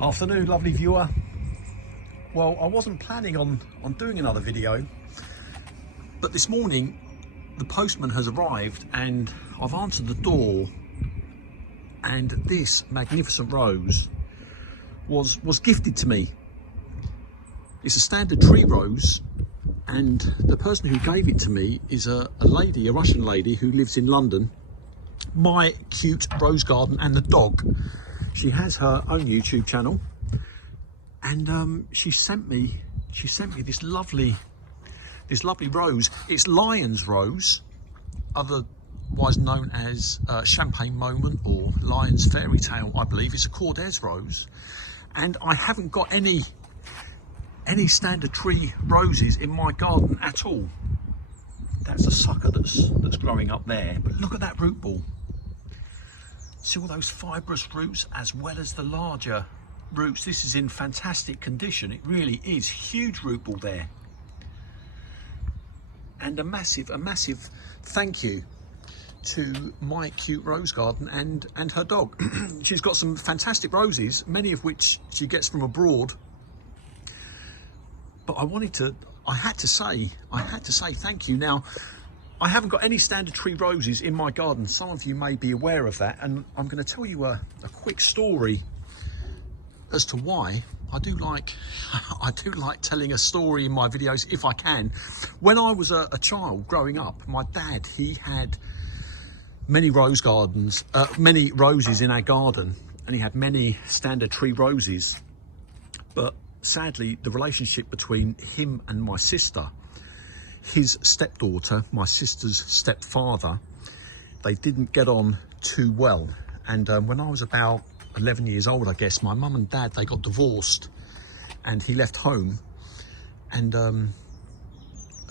Afternoon, lovely viewer. Well, I wasn't planning on doing another video, but this morning the postman has arrived and I've answered the door, and this magnificent rose was gifted to me. It's a standard tree rose, and the person who gave it to me is a lady, a Russian lady who lives in London. My Cute Rose Garden and the Dog. She has her own YouTube channel, and she sent me this lovely rose. It's Lion's Rose, otherwise known as Champagne Moment or Lion's Fairytale, I believe. It's a Kordes rose, and I haven't got any standard tree roses in my garden at all. That's a sucker that's growing up there, but look at that root ball. See all those fibrous roots as well as the larger roots. This is in fantastic condition. It really is. Huge root ball there. And a massive thank you to My Cute Rose Garden and her dog. She's got some fantastic roses, many of which she gets from abroad. But I had to say thank you. Now, I haven't got any standard tree roses in my garden. Some of you may be aware of that, and I'm going to tell you a quick story as to why. I do like telling a story in my videos if I can. When I was a child growing up, my dad, he had many rose gardens, many roses in our garden, and he had many standard tree roses. But sadly, the relationship between him and my sister, his stepdaughter, my sister's stepfather, they didn't get on too well. And when I was about 11 years old, I guess, my mum and dad, they got divorced, and he left home. And a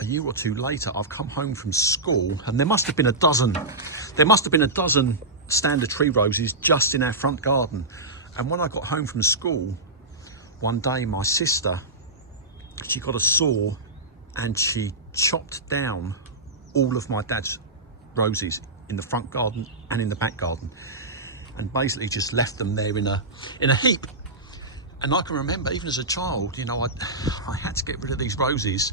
year or two later, I've come home from school, and there must have been a dozen standard tree roses just in our front garden. And when I got home from school one day, my sister, she got a saw and she chopped down all of my dad's roses in the front garden and in the back garden, and basically just left them there in a heap. And I can remember, even as a child, you know, I had to get rid of these roses,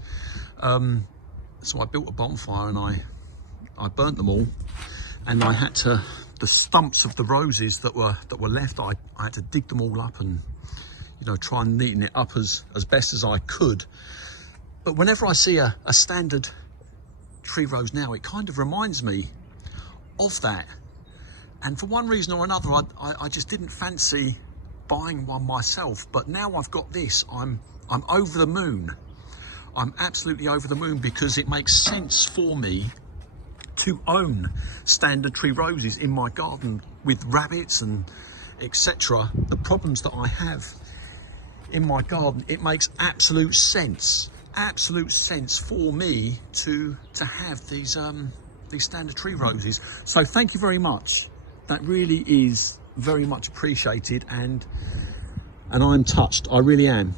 so I built a bonfire and I burnt them all, and I had to, the stumps of the roses that were left, I had to dig them all up and, you know, try and neaten it up as best as I could. But whenever I see a standard tree rose now, it kind of reminds me of that. And for one reason or another, I just didn't fancy buying one myself. But now I've got this, I'm over the moon. I'm absolutely over the moon, because it makes sense for me to own standard tree roses in my garden with rabbits and etc. The problems that I have in my garden, it makes absolute sense for me to have these standard tree roses. So thank you very much. That really is very much appreciated, and I'm touched. I really am.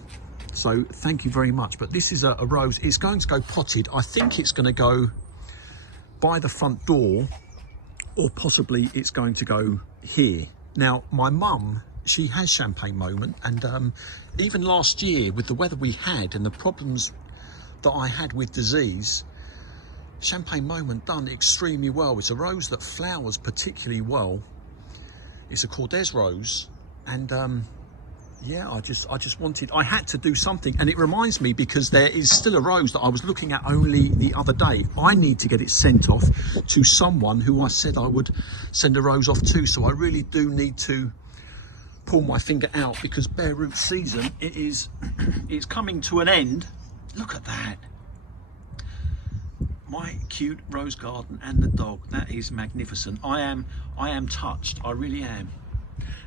So thank you very much. But this is a rose. It's going to go potted. I think it's going to go by the front door, or possibly it's going to go here. Now, my mum, she has Champagne Moment, and even last year with the weather we had and the problems that I had with disease, Champagne Moment done extremely well. It's a rose that flowers particularly well. It's a Kordes rose, and yeah, I had to do something. And it reminds me, because there is still a rose that I was looking at only the other day. I need to get it sent off to someone who I said I would send a rose off to. So I really do need to pull my finger out, because bare root season, it's coming to an end. Look at that. My Cute Rose Garden and the Dog. That is magnificent. I am touched. I really am.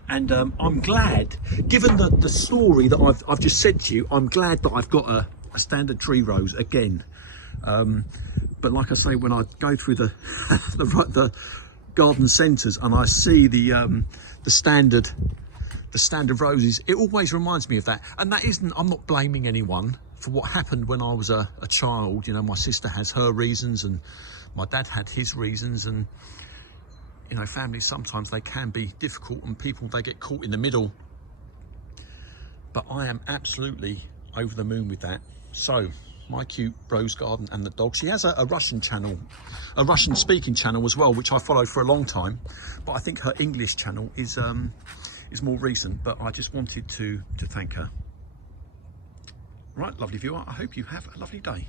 And I'm glad, given the story that I've just said to you, I'm glad that I've got a standard tree rose again. But like I say, when I go through the garden centres and I see the standard roses, it always reminds me of that. And that isn't, I'm not blaming anyone for what happened when I was a child. You know, my sister has her reasons and my dad had his reasons, and you know, families sometimes they can be difficult, and people, they get caught in the middle. but I am absolutely over the moon with that. So my cute Rose Garden and the dog. She has a Russian channel, a Russian speaking channel as well, which I followed for a long time, but I think her English channel is more recent. But I just wanted to thank her. Right, lovely viewer, I hope you have a lovely day.